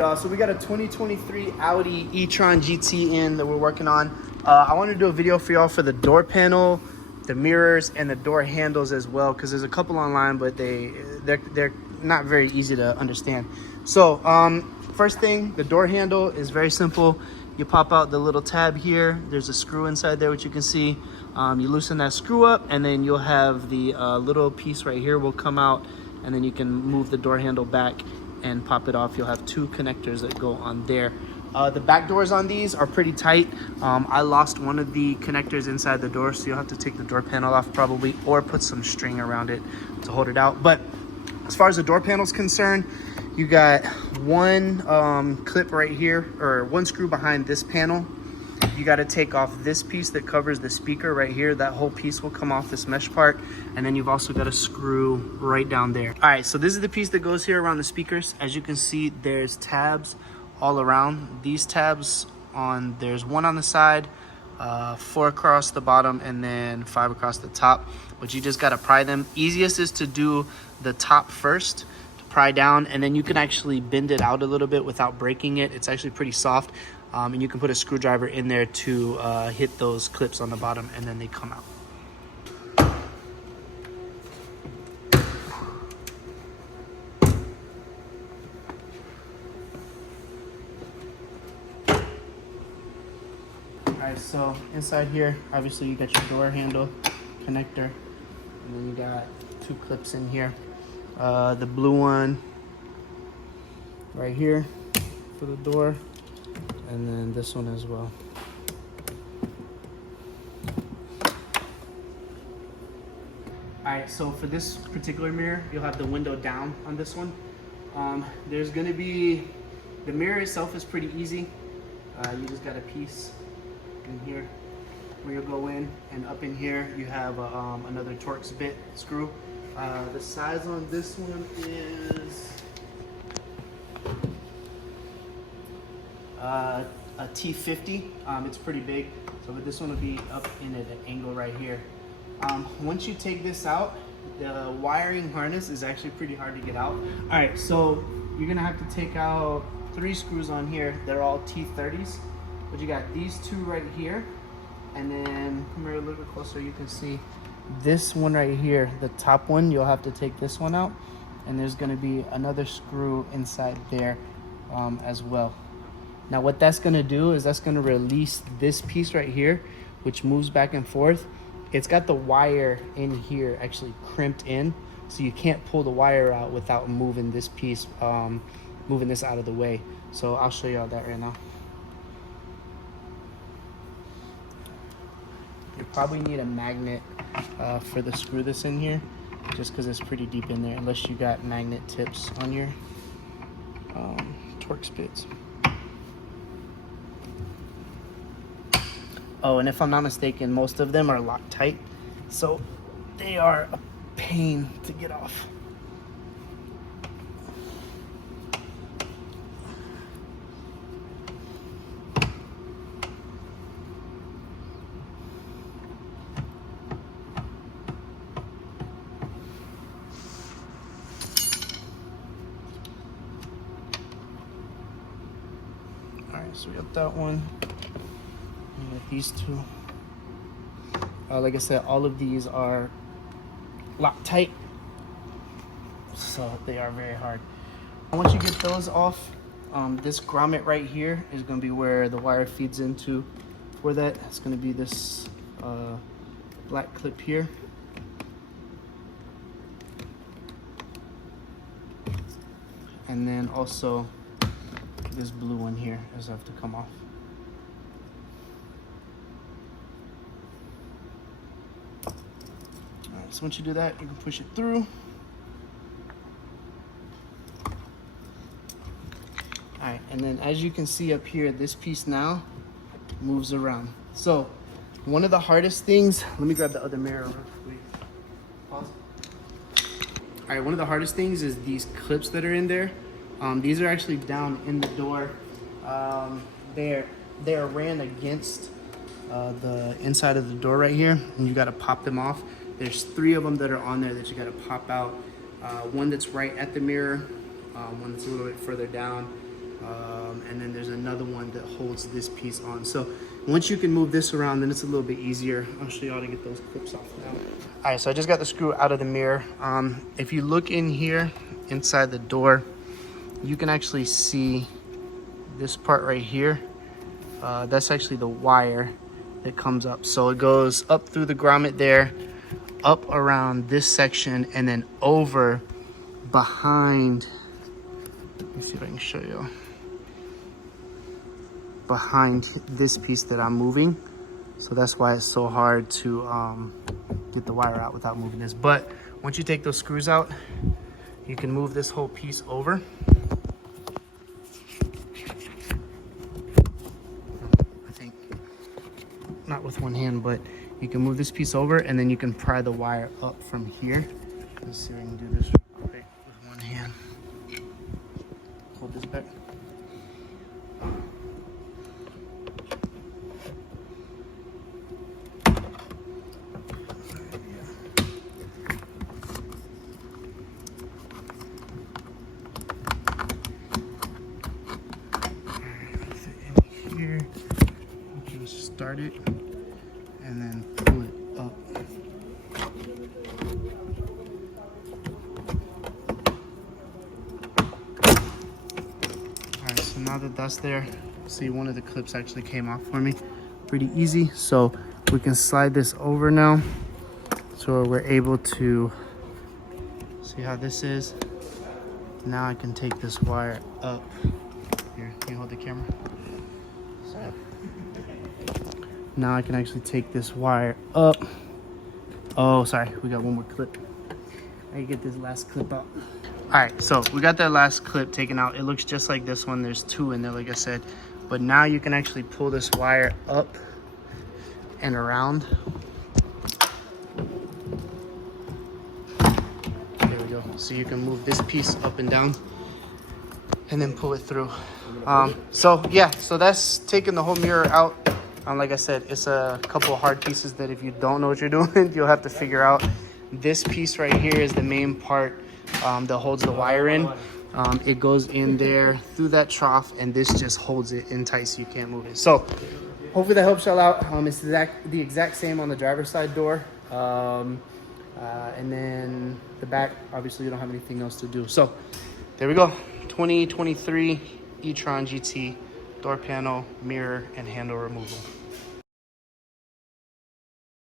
So we got a 2023 Audi E-tron GT in that we're working on. I want to do a video for y'all for the door panel, the mirrors, and the door handles as well, because there's a couple online, but they're not very easy to understand. So first thing, the door handle is very simple. You pop out the little tab here. There's a screw inside there, which you can see. You loosen that screw up, and then you'll have the little piece right here will come out, and then you can move the door handle back and pop it off. You'll have two connectors that go on there. The back doors on these are pretty tight. I lost one of the connectors inside the door, so you'll have to take the door panel off probably, or put some string around it to hold it out. But as far as the door panel is concerned, you got one clip right here, or one screw behind this panel. You got to take off this piece that covers the speaker right here. That whole piece will come off this mesh part. And then you've also got a screw right down there. All right, so this is the piece that goes here around the speakers. As you can see, there's tabs all around. These tabs there's one on the side, 4 across the bottom, and then 5 across the top. But you just got to pry them. Easiest is to do the top first, to pry down, and then you can actually bend it out a little bit without breaking it. It's actually pretty soft. And you can put a screwdriver in there to hit those clips on the bottom, and then they come out. Alright, so inside here, obviously you got your door handle connector, and then you got 2 clips in here. The blue one right here for the door, and then this one as well. Alright, so for this particular mirror, you'll have the window down on this one. There's gonna be, the mirror itself is pretty easy. You just got a piece in here where you'll go in, and up in here you have another Torx bit screw. The size on this one is a T50. It's pretty big, so but this one will be up in at an angle right here. Once you take this out, the wiring harness is actually pretty hard to get out. All right, so you're gonna have to take out 3 screws on here. They're all T30s, but you got these 2 right here, and then come here a little bit closer. You can see this one right here, the top one. You'll have to take this one out, and there's gonna be another screw inside there as well. Now what that's gonna do is that's gonna release this piece right here, which moves back and forth. It's got the wire in here actually crimped in, so you can't pull the wire out without moving this piece, moving this out of the way. So I'll show y'all that right now. You probably need a magnet for the screw that's in here, just because it's pretty deep in there, unless you got magnet tips on your Torx bits. Oh, and if I'm not mistaken, most of them are locked tight, so they are a pain to get off. All right, so we got that one. These 2. Like I said, all of these are locked tight, so they are very hard. And once you get those off, this grommet right here is going to be where the wire feeds into. For that, it's going to be this black clip here. And then also this blue one here is have to come off. So once you do that, you can push it through. All right, and then as you can see up here, this piece now moves around. So one of the hardest things, let me grab the other mirror real quick. Pause. All right, one of the hardest things is these clips that are in there. These are actually down in the door. They're ran against the inside of the door right here, and you got to pop them off. There's 3 of them that are on there that you got to pop out. One that's right at the mirror, one that's a little bit further down, another one that holds this piece on. So once you can move this around, then it's a little bit easier. I'll show you how to get those clips off now. All right, so I just got the screw out of the mirror. If you look in here, inside the door, you can actually see this part right here. That's actually the wire that comes up. So it goes up through the grommet there, up around this section, and then over behind. Let me see if I can show you. Behind this piece that I'm moving. So that's why it's so hard to get the wire out without moving this. But once you take those screws out, you can move this whole piece over. I think not with one hand, but you can move this piece over, and then you can pry the wire up from here. Let's see if I can do this real quick with one hand. Hold this back. Here, you can start it and then pull it up. All right, so now that that's there, see, one of the clips actually came off for me. Pretty easy. So we can slide this over now. So we're able to see how this is. Now I can take this wire up. Here, can you hold the camera? Now I can actually take this wire up. Oh, sorry, we got one more clip. I can get this last clip out. All right, so we got that last clip taken out. It looks just like this one. There's two in there, like I said. But now you can actually pull this wire up and around. There we go. So you can move this piece up and down and then pull it through. So yeah, so that's taking the whole mirror out. Like I said, it's a couple of hard pieces that if you don't know what you're doing, you'll have to figure out. This piece right here is the main part that holds the wire in. It goes in there through that trough, and this just holds it in tight so you can't move it. So hopefully that helps y'all out. It's the exact same on the driver's side door. And then the back, obviously you don't have anything else to do. So there we go. 2023 e-tron GT door panel, mirror, and handle removal.